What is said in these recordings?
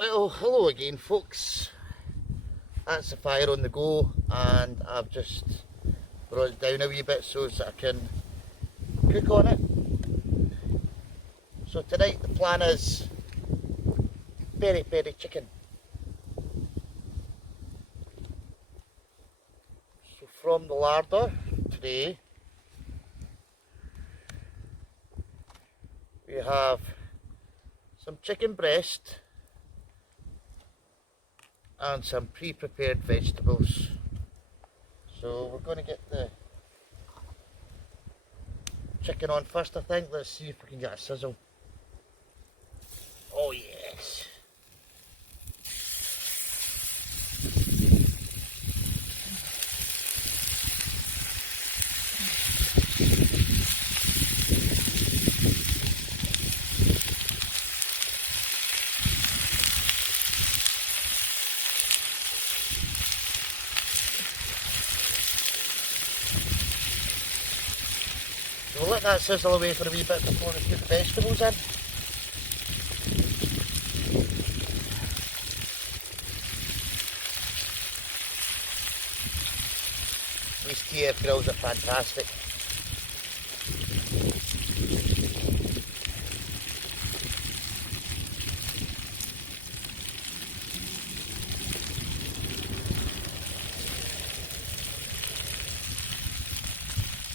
Well, hello again folks. That's the fire on the go, and I've just brought it down a wee bit so that I can cook on it. So tonight the plan is peri chicken. So from the larder today we have some chicken breast and some pre-prepared vegetables. So we're going to get the chicken on first, I think. Let's see if we can get a sizzle. Oh yes. So we'll let that sizzle away for a wee bit before we put the vegetables in. These TF grills are fantastic.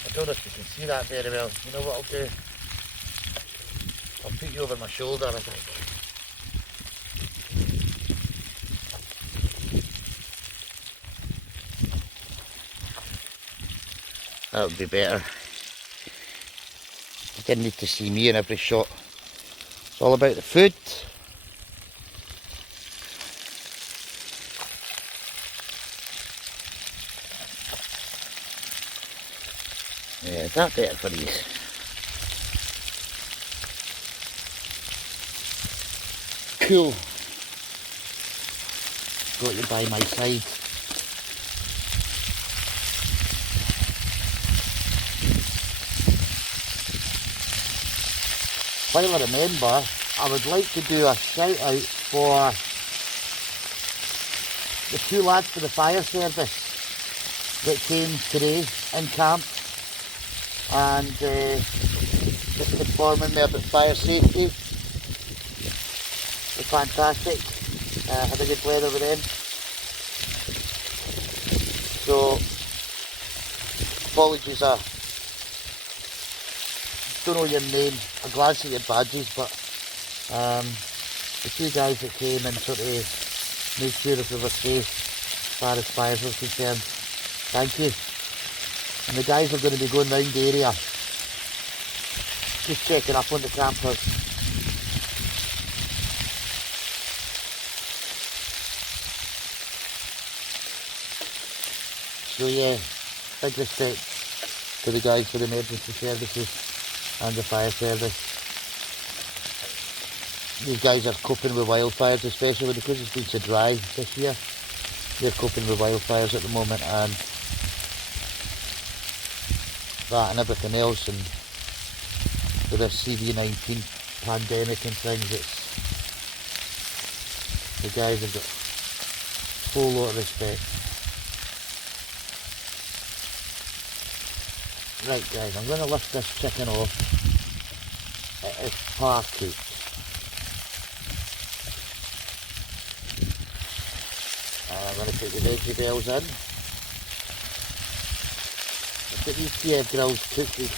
I don't know if you can see that very well. You know what I'll do? I'll put you over my shoulder, I think. That would be better. You didn't need to see me in every shot. It's all about the food. Yeah, is that better for these? Cool. Got you by my side. While I remember, I would like to do a shout out for the two lads for the fire service that came today in camp and just informing me about fire safety. They're fantastic. Had a good weather with them. So apologies, I don't know your name. I glanced at your badges, but the two guys that came and sort of made sure that we were safe as far as fires were concerned. Thank you. And the guys are going to be going round the area, just checking up on the campers. So yeah, big respect to the guys for the emergency services and the fire service. These guys are coping with wildfires, especially because it's been so dry this year. They're coping with wildfires at the moment, and that and everything else, and with this CV-19 pandemic and things, the guys have got a whole lot of respect. Right guys, I'm going to lift this chicken off. It is par cooked. And I'm going to put the veggie bells in. Look at these TF grills cooked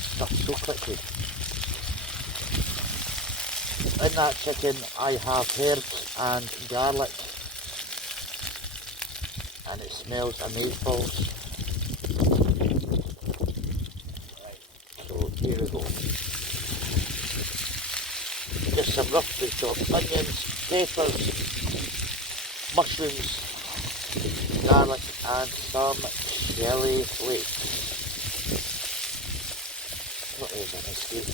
stuff so quickly. In that chicken I have herbs and garlic, and it smells amazeballs. Here we go. Just some roughly chopped onions, peppers, mushrooms, garlic and some chilli flakes. What is an escape?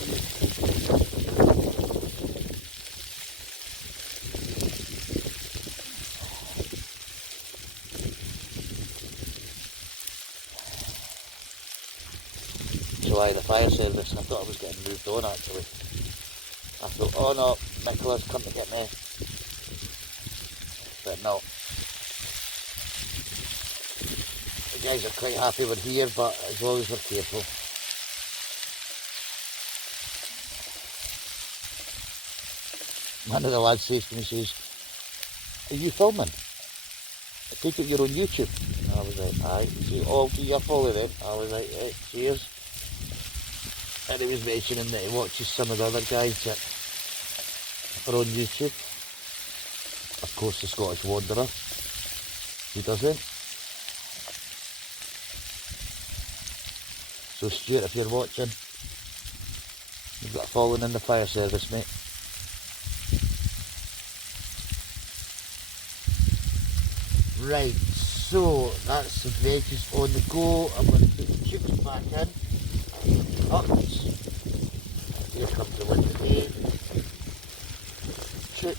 So the fire service, I thought I was getting moved on actually. I thought, oh no, Nicola's come to get me. But no. The guys are quite happy we're here, but as long as we're careful. One of the lads says to me, says, are you filming? I take it you're on YouTube. I was like, aye. He said, oh, do you follow them? I was like, right, cheers. And he was mentioning that he watches some of the other guys that are on YouTube. Of course, the Scottish Wanderer. He doesn't. So Stuart, if you're watching, you've got a following in the fire service, mate. Right, so that's the veggies on the go. I'm going to put the chips back in. Cuts. Here comes the winter egg. Chip.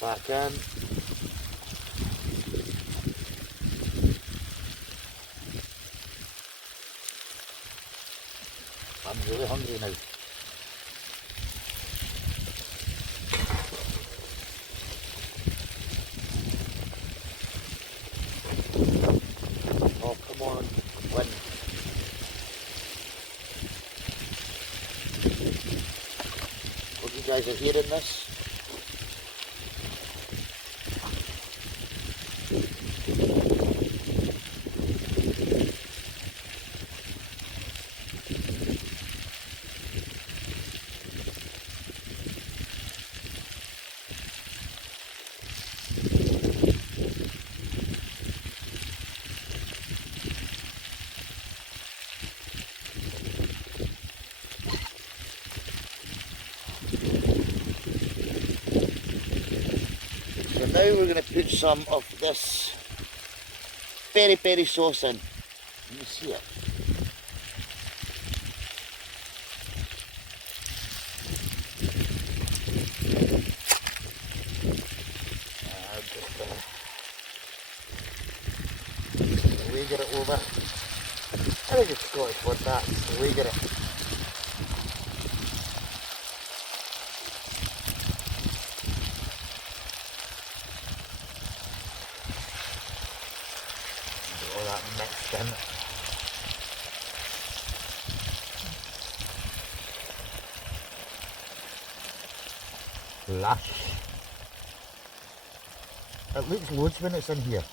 Back in. I'm really hungry now. Oh, come on, win. Hope you guys are hearing this. So now we're going to put some of this peri sauce in. Let me see it. Lager it over. I think it's Scottish word that. Lager it. Get all that mixed in. Lush. It looks loads when it's in here.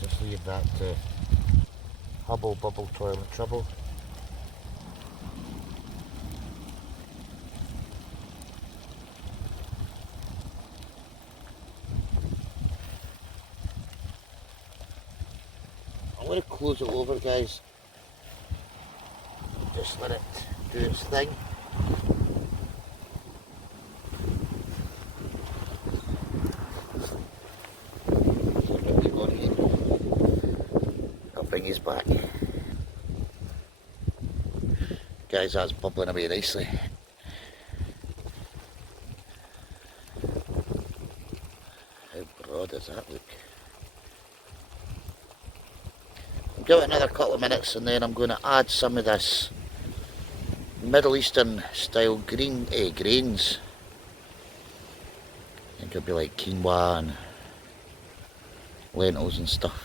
Just leave that to hubble bubble toilet trouble. I'm going to close it over, guys. Just let it do its thing. I'll bring his back. Guys, that's bubbling away nicely. How broad does that look? I'll give it another couple of minutes and then I'm going to add some of this Middle Eastern style grains. I think it'll be like quinoa and lentils and stuff.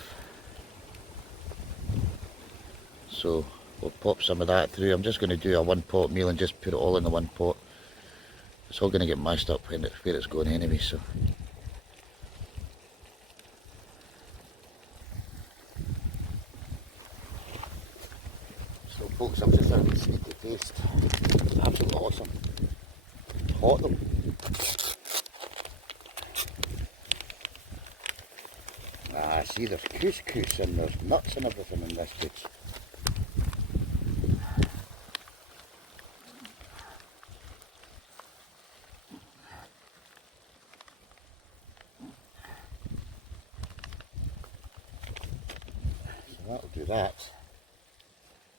So we'll pop some of that through. I'm just going to do a one pot meal and just put it all in the one pot. It's all going to get mashed up when where it's going anyway, so. So folks, I've just had a sneaky taste. It's absolutely awesome. Hot though. Ah, see, there's couscous and there's nuts and everything in this bitch. So that'll do that.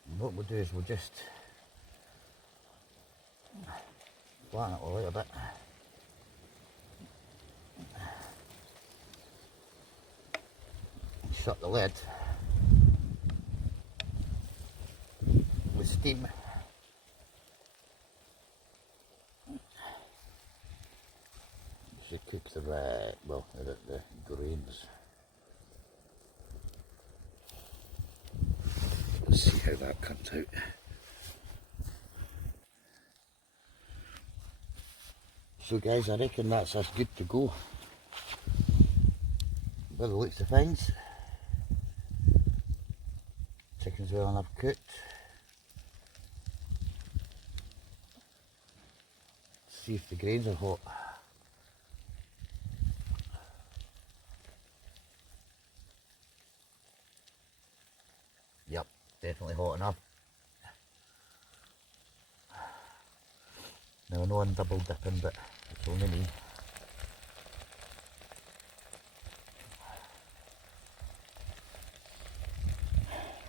And what we'll do is we'll just flatten it a little bit. Shut the lid with steam. Should cook the the grains. Let's see how that comes out. So guys, I reckon that's us good to go. By the looks of things, chicken's well enough cooked. See if the grains are hot. Yep, definitely hot enough. Now I know I'm double dipping, but it's only me.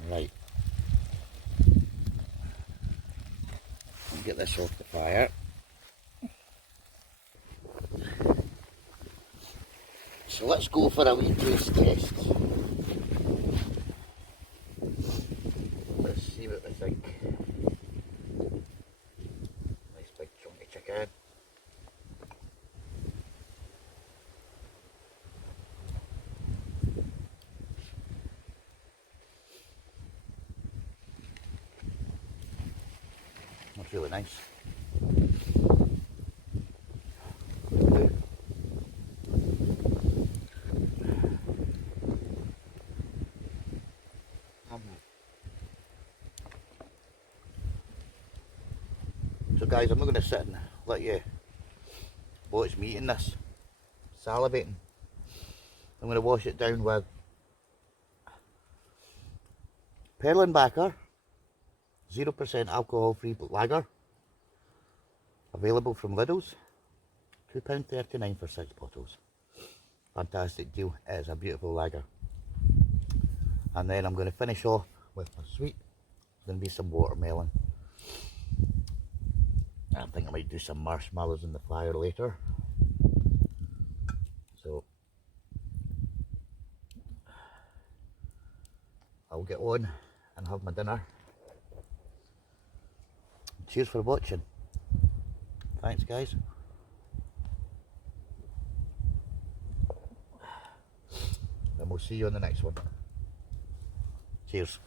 Right. Get this off the fire. So let's go for a wee taste test. Let's see what we think. Nice big chunky chicken. That's really nice. So guys, I'm not going to sit and let you watch me eating this, salivating. I'm going to wash it down with Perlenbacher 0% alcohol-free lager, available from Lidl's, £2.39 for 6 bottles. Fantastic deal. It is a beautiful lager. And then I'm going to finish off with my sweet. It's going to be some watermelon. I think I might do some marshmallows in the fire later. So I'll get on and have my dinner. Cheers for watching. Thanks guys. And we'll see you on the next one. Cheers.